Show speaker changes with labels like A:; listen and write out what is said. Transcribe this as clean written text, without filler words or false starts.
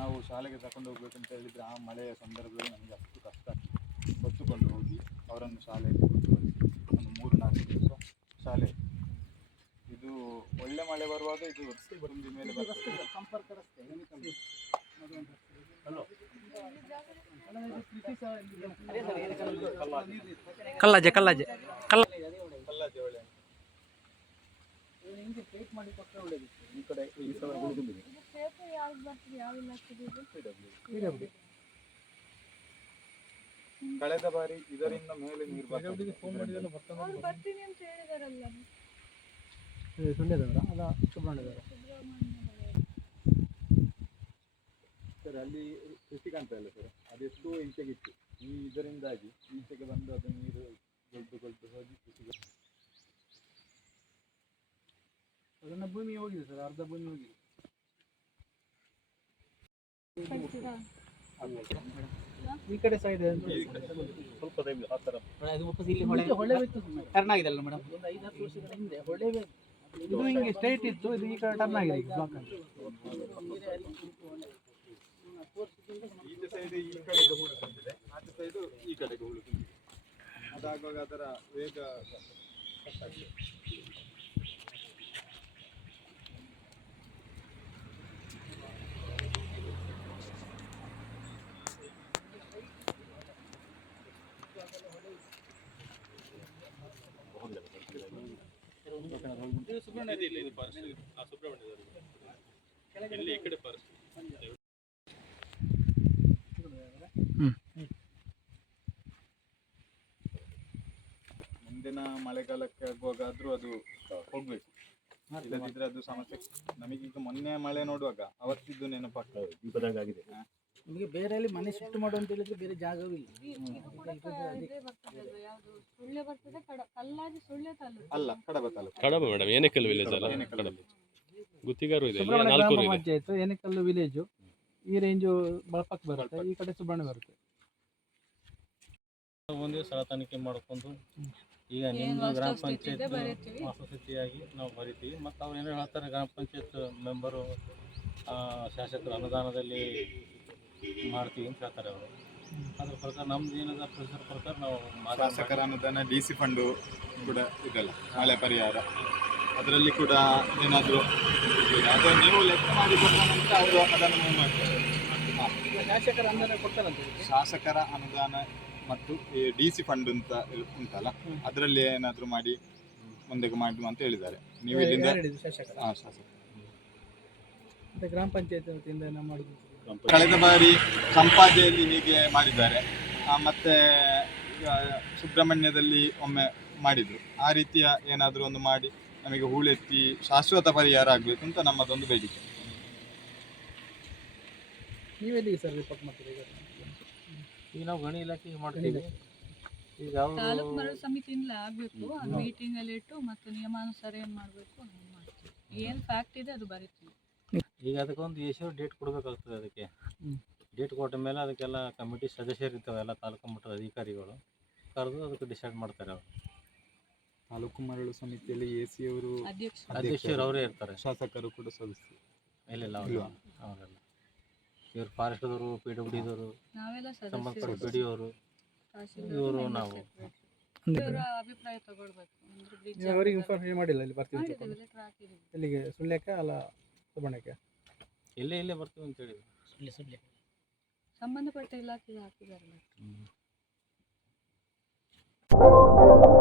A: ನಾವು ಶಾಲೆಗೆ ತಗೊಂಡು ಹೋಗ್ಬೇಕಂತ ಹೇಳಿದರೆ ಆ ಮಳೆಯ ಸಂದರ್ಭದಲ್ಲಿ ನಮಗೆ ಅಷ್ಟು ಕಷ್ಟ ಆಗ್ತದೆ. ಹೊತ್ತುಕೊಂಡು ಹೋಗಿ ಅವರನ್ನು ಶಾಲೆಯಲ್ಲಿ ಕೂತ್ಕೊಳಿಸಿ ಒಂದು 3-4 ದಿವಸ ಶಾಲೆ. ಇದು ಒಳ್ಳೆ ಮಳೆ ಬರುವಾಗ ಇದು ತುಂಬಿ ಮೇಲೆ ಬರ್ತದೆ.
B: ಸಂಪರ್ಕ ರಸ್ತೆ
C: ಕಲ್ಲಾಜೆ ಕಲ್ಲಾಜೆ
A: ಕಲ್ಲಾಜೆ ಒಳ್ಳೆ
B: ಮಾಡಿ ಕೊಟ್ಟರೆ ಒಳ್ಳೆದಿತ್ತು.
A: ಈ ಕಡೆ ಈ ಸಲ ಉಳಿದಿದೆ. ಕಳೆದ ಬಾರಿ ಇದರಿಂದ ಮೇಲೆ ನೀರು
B: ಸುಳ್ಯದವರ ಅಲ್ಲ ಸುಬ್ರಹ್ಮಣ್ಯದವರ
A: ಸರ್ ಅಲ್ಲಿ ಕೃಷಿ ಕಾಣ್ತಾ ಇಲ್ಲ ಸರ್. ಅದೆಷ್ಟೋ ಈಚೆಗಿತ್ತು. ಈ ಇದರಿಂದಾಗಿ ಈಚೆಗೆ ಬಂದು ಅದು ನೀರು ಗೊಡ್ಡು ಹೋಗಿ ಕೃಷಿಗೆ
B: ಅದನ್ನ ಭೂಮಿ ಹೋಗಿದೆ ಸರ್, ಅರ್ಧ ಭೂಮಿ ಹೋಗಿದೆ. ಈ ಕಡೆ ಸೈಡ್
A: ಸ್ವಲ್ಪ ಆ ಥರ
B: ಅದು ವಾಪಸ್ ಇಲ್ಲಿ ಹೊಳೆ ಟರ್ನ್ ಆಗಿದೆ ಅಲ್ಲ ಮೇಡಮ್. ಒಂದು 5-10 ವರ್ಷಗಳ ಹಿಂದೆ ಹೊಳೆ ಇದು ಹಿಂಗೆ ಸ್ಟ್ರೈಟ್ ಇತ್ತು, ಇದು ಈ ಕಡೆ ಟರ್ನ್ ಆಗಿದೆ ಈಗ ಬ್ಲಾಕ್ ಆಗಿ.
A: ಈಚೆ ಸೈಡ್ ಈ ಕಡೆಗೆ ಹೂಳು ತುಂಬಿದೆ, ಆಚೆ ಸೈಡು ಈ ಕಡೆಗೆ ಹೂಳು ತುಂಬಿದೆ. ಅದಾಗುವಾಗ ಅದರ ವೇಗ ಕಟ್ಟಾಗ್ತದೆ. ಮುಂದಿನ ಮಳೆಗಾಲಕ್ಕೆ ಆಗುವಾಗಾದ್ರೂ ಅದು ಹೋಗ್ಬೇಕು, ಇಲ್ಲದಿದ್ರೆ ಅದು ಸಮಸ್ಯೆ. ನಮಗೀಗ ಮೊನ್ನೆ ಮಳೆ ನೋಡುವಾಗ ಅವತ್ತಿದ್ದು ನೆನಪಾಗ್ತದೆ. ದೀಪದಾಗಿದೆ
B: ನಿಮಗೆ ಬೇರೆ ಅಲ್ಲಿ ಮನೆ ಶಿಫ್ಟ್ ಮಾಡು ಅಂತ ಹೇಳಿದ್ರೆ ಬೇರೆ ಜಾಗವೂ ಇಲ್ಲ.
A: ಅಲ್ಲ, ಕಡಬ ತಾಲೂಕು.
D: ಕಡಬ ಮೇಡಮ್, ಏನೆಕಲ್ ವಿಲೇಜ್ ಅಲ್ಲ, ಕಡಬ ಗುತ್ತಿಗಾರು ಇದೆ, 4 ಇದೆ.
B: ಪಂಚಾಯತ್ ಏನೆಕಲ್ಲು ವಿಲೇಜು, ಈ ರೇಂಜು ಬಳಪಕ್ಕ ಬರುತ್ತೆ, ಈ ಕಡೆ ಸುಬ್ರಹ್ಮಣ್ಯ ಬರುತ್ತೆ.
E: ಒಂದು ಸ್ಥಳ ತನಿಖೆ ಮಾಡ್ಕೊಂಡು ಈಗ ನಿಮ್ಮದು ಗ್ರಾಮ ಪಂಚಾಯತ್ ವಾಸ್ತುಸ್ಥಿತಿಯಾಗಿ ನಾವು ಬರಿತೀವಿ. ಮತ್ತು ಅವ್ರು ಏನೇನು ಹೇಳ್ತಾರೆ, ಗ್ರಾಮ ಪಂಚಾಯತ್ ಮೆಂಬರು ಶಾಸಕರು ಅನುದಾನದಲ್ಲಿ ಮಾಡ್ತೀವಿ ಅಂತ ಹೇಳ್ತಾರೆ ಅವರು. ಅದ್ರ ಪ್ರಕಾರ ನಮ್ದು ಏನದ ಪ್ರೊಸೀಜರ್ ಪ್ರಕಾರ ನಾವು
A: ಶಾಸಕರ ಅನುದಾನ DC ಫಂಡು ಕೂಡ ಇದೆಲ್ಲ, ಮಳೆ ಪರಿಹಾರ, ಅದರಲ್ಲಿ ಕೂಡ ಏನಾದರೂ ಅದು ನೀವು ಲೆಕ್ಕ ಮಾಡಿ ಕೊಟ್ಟ ನಂತರ ಅವರು ಅದನ್ನು ಮೂವ್ ಮಾಡ್ತಾರೆ.
B: ಶಾಸಕರ ಅನುದಾನ ಕೊಡ್ತಾರಂತೆ.
A: ಶಾಸಕರ ಅನುದಾನ ಮತ್ತು DC ಫಂಡ್ ಅಂತ ಉಂಟಲ್ಲ, ಅದರಲ್ಲಿ ಏನಾದರೂ ಮಾಡಿ ಮುಂದಕ್ಕೆ ಮಾಡುವ ಅಂತ ಹೇಳಿದ್ದಾರೆ. ನೀವು ಇಲ್ಲಿಂದ
B: ಶಾಸಕರ
A: ಶಾಸಕ
B: ಮತ್ತೆ ಗ್ರಾಮ ಪಂಚಾಯತ್ ವತಿಯಿಂದ ನಾವು ಮಾಡಿದ್ದೀವಿ.
A: ಕಳೆದ ಬಾರಿ ಸಂಪಾಜೆಯಲ್ಲಿ ಹೀಗೆ ಮಾಡಿದ್ದಾರೆ, ಮತ್ತೆ ಸುಬ್ರಹ್ಮಣ್ಯದಲ್ಲಿ ಒಮ್ಮೆ ಮಾಡಿದ್ರು. ಆ ರೀತಿಯ ಏನಾದರೂ ಒಂದು ಮಾಡಿ ನಮಗೆ ಹೂಳೆತ್ತಿ ಶಾಶ್ವತ ಪರಿಹಾರ ಆಗಬೇಕು ಅಂತ ನಮ್ಮದೊಂದು ಬೇಡಿಕೆ.
B: ನೀವೆಲ್ಲಿಗೆ ಸರ್ ರಿಪೋರ್ಟ್ ಮಾಡ್ತೀರಿ?
E: ಈಗ ನಾವು ಗಣಿ ಇಲಾಖೆಗೆ ಮಾಡ್ತೀವಿ. ಈಗ
F: ತಾಲೂಕು ಮರಳು ಸಮಿತಿಯಿಂದ ಆಗಬೇಕು, ಅದು ಮೀಟಿಂಗ್ ಅಲ್ಲಿ ಇಟ್ಟು ಮತ್ತು ನಿಯಮಾನುಸಾರ ಏನು ಮಾಡಬೇಕು ಮಾಡ್ತೀವಿ. ಏನು ಫ್ಯಾಕ್ಟ್ ಇದೆ ಅದು ಬರೀತೀವಿ.
E: ಈಗ ಅದಕ್ಕೊಂದು ಏಷ್ಯಾ ಡೇಟ್ ಕೊಡಬೇಕಾಗ್ತದೆ. ಅದಕ್ಕೆ ಡೇಟ್ ಕೊಟ್ಟ ಮೇಲೆ ಅದಕ್ಕೆಲ್ಲ ಕಮಿಟಿ ಸದಸ್ಯರು ಇರ್ತಾವೆ, ಎಲ್ಲ ತಾಲೂಕು ಮಟ್ಟದ ಅಧಿಕಾರಿಗಳು ಕರೆದು ಅದಕ್ಕೆ ಡಿಸೈಡ್ ಮಾಡ್ತಾರೆ. ಅವರು
A: ತಾಲೂಕು ಮರಳು ಸಮಿತಿಯಲ್ಲಿ AC ಅವರು
E: ಅಧ್ಯಕ್ಷರು ಅವರೇ ಇರ್ತಾರೆ,
A: ಶಾಸಕರು ಕೂಡ ಸದಸ್ಯರು
E: ಇಲ್ಲ ಅವರೆಲ್ಲ ಇವರು ಫಾರೆಸ್ಟ್ದವರು, PWDದವರು, ಸಂಬಂಧಪಟ್ಟ PDO ಅವರು, ಇವರು ನಾವು
F: ಅಭಿಪ್ರಾಯ ತಗೊಳ್ಬೇಕು.
B: ಅವರಿಗೆ ಇನ್ಫಾರ್ಮೇಷನ್ ಮಾಡಿಲ್ಲ, ಇಲ್ಲಿ ಬರ್ತೀವಿ ಎಲ್ಲಿಗೆ? ಸುಳ್ಯಕ್ಕೆ ಅಲ್ಲ ಸುಬ್ರಹ್ಮಣ್ಯಕ್ಕೆ?
E: ಇಲ್ಲೇ ಬರ್ತೀವಿ ಅಂತ ಹೇಳಿ
F: ಸಂಬಂಧಪಟ್ಟ ಇಲಾಖೆಗೆ ಹಾಕಿದ್ದಾರೆ.